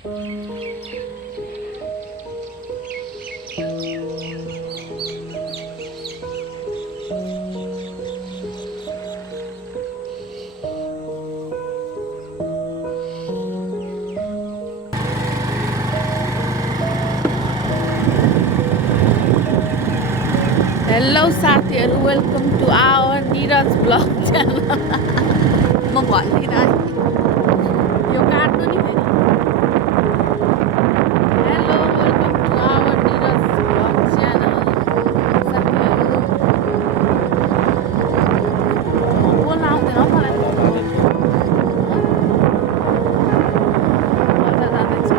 Hello साथीहरू, welcome to our Niraj blog channel. म भन्दिनँ है, यो काट्नु नि फेरि। Hello, welcome to our Niraj blog channel. साथीहरू बोल्न आउँदैन हौ मलाई त। कता जाँदैछु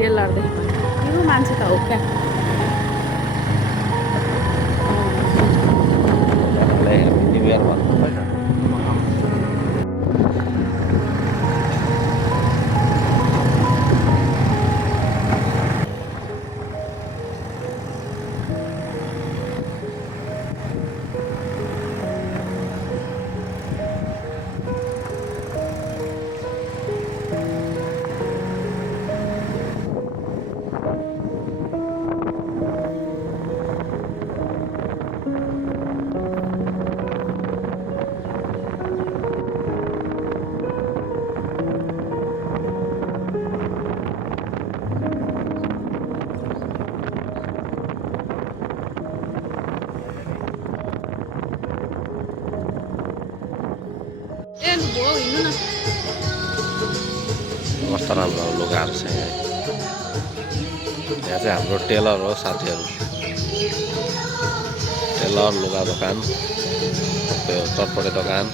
टेलरदेखि यो मान्छे त हो क्या। कस्तो राम्रो लुगाहरू छ यहाँ। यहाँ चाहिँ हाम्रो टेलर हो साथीहरू। टेलर लुगा दोकान, चटपटे दोकान।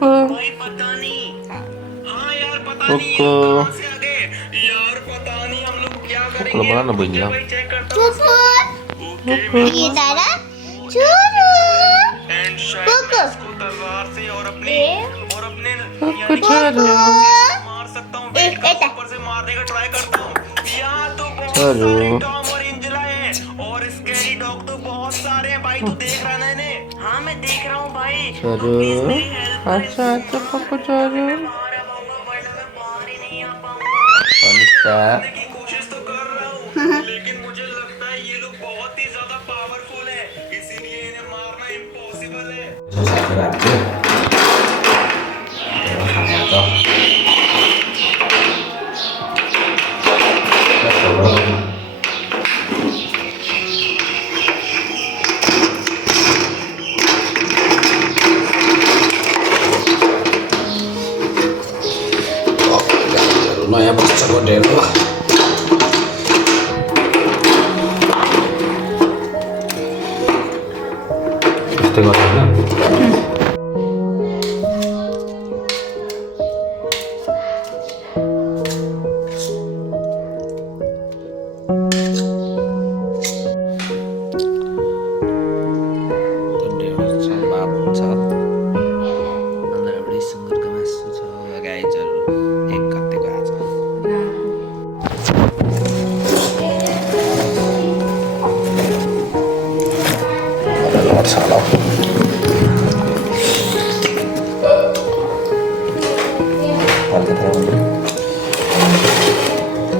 भाई पता नहीं। हाँ यार पता नहीं कहाँ से आ गए यार, पता नहीं हम लोग क्या करेंगे। बनाना बनिया भाई चेक करता हूँ। ये दादा चूरू एंड शायद मैं इसको तलवार से और अपने मार सकता हूँ। ऊपर से मारने का ट्राई करता हूँ। यहाँ तो बहुत सारे टॉम और एंजेला हैं और स्कैरी डॉग तो बहुत सारे हैं भाई। तू देख रहा है ना इन्हें? हाँ मैं देख रहा हूँ भाई। अच्छा पप्पू चलो की कोशिश तो कर रहा हूँ, लेकिन मुझे लगता है ये लोग बहुत ही ज्यादा पावरफुल है, इसीलिए इन्हें मारना इम्पॉसिबल है। नयाँ बच्चाको ढेँडो यस्तै गर्छ होइन।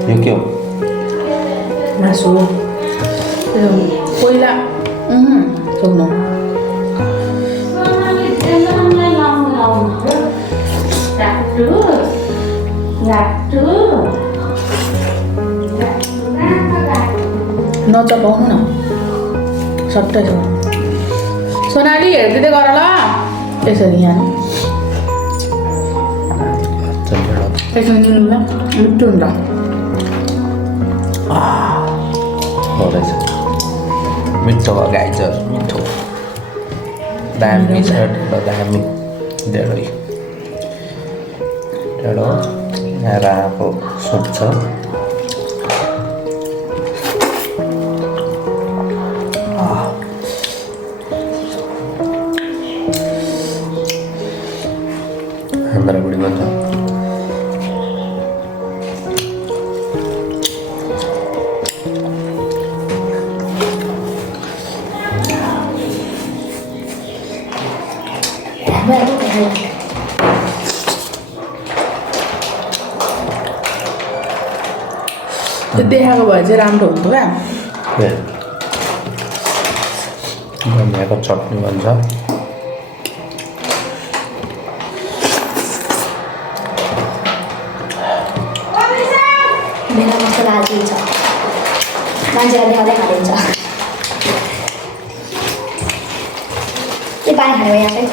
यो के हो? मासु पहिला सोध्नु नचपाउनु न। सट्टै छ सोनाली हेर्दै गर ल यसरी यहाँ यसरी निल्नु ल मिठो हुन्छ मिठो भयो गाइजर मिठो दामी छ दामी ढेँडो यहाँ आएको सुप छ आन्द्राभुँडी भन्छ त्यो देखाएको भए चाहिँ राम्रो हुन्थ्यो क्या धनियाँको चटनी भन्छ मेरा मसला हालिदिन्छ मान्छेलाई देखाउँदै खालिन्छ के पानी खाने यहाँ चाहिँ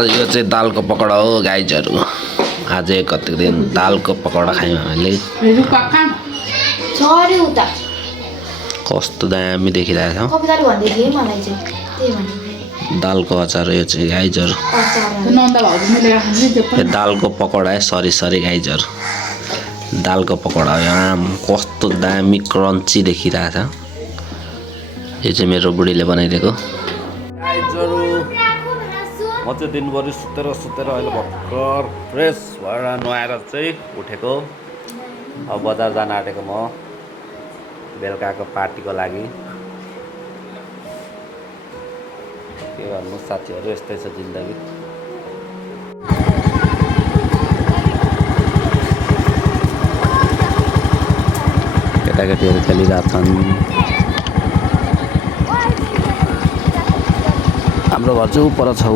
यो चाहिँ दालको पकौडा हो गाइजहरू आज कति दिन दालको पकौडा खायौँ हामीले कस्तो दामी देखिरहेको छ दालको अचार यो चाहिँ गाइजहरू यो दालको पकौडा है सरी गाइजहरू दालको पकौडा हो आम कस्तो दामी क्रन्ची देखिरहेछ यो चाहिँ मेरो बुढीले बनाइदिएको म चाहिँ दिनभरि सुतेर अहिले भर्खर फ्रेस भएर नुहाएर चाहिँ उठेको अब बजार जान आँटेको म बेलुकाको पार्टीको लागि के भन्नु साथीहरू यस्तै छ जिन्दगी केटाकेटीहरू खेलिरहेछन् हाम्रो घर चाहिँ उपर छ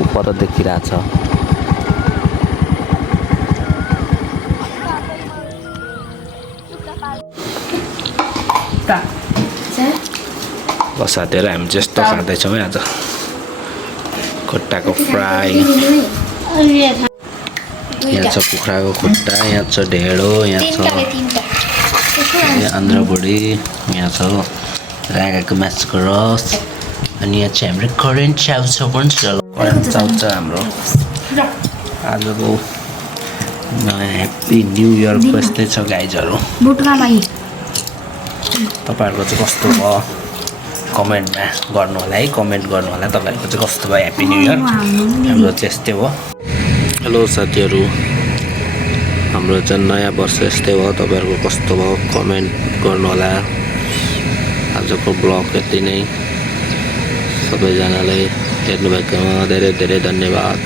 उपर देखिरहेछ साथीहरू हामी चाहिँ यस्तो खाँदैछौँ है आज खुट्टाको फ्राई यहाँ छ कुखुराको खुट्टा यहाँ छ ढेँडो यहाँ छ आन्द्राभुँडी यहाँ छ राँगाको मासुको रस अनि यहाँ चाहिँ हाम्रो करेन्ट चाउछ पनि छ चाउछ हाम्रो आजको ह्याप्पी न्यु इयरको यस्तै छ गाइजहरू तपाईँहरूको चाहिँ कस्तो भयो कमेन्टमा गर्नु होला है कमेन्ट गर्नु होला तपाईँहरूको चाहिँ कस्तो भयो ह्याप्पी न्यु इयर हाम्रो चाहिँ यस्तै हो हेलो साथीहरू हाम्रो चाहिँ नयाँ वर्ष यस्तै भयो तपाईँहरूको कस्तो भयो कमेन्ट गर्नु होला आजको ब्लग यति नै सबैजनालाई हेर्नुभएकोमा धेरै धेरै धन्यवाद।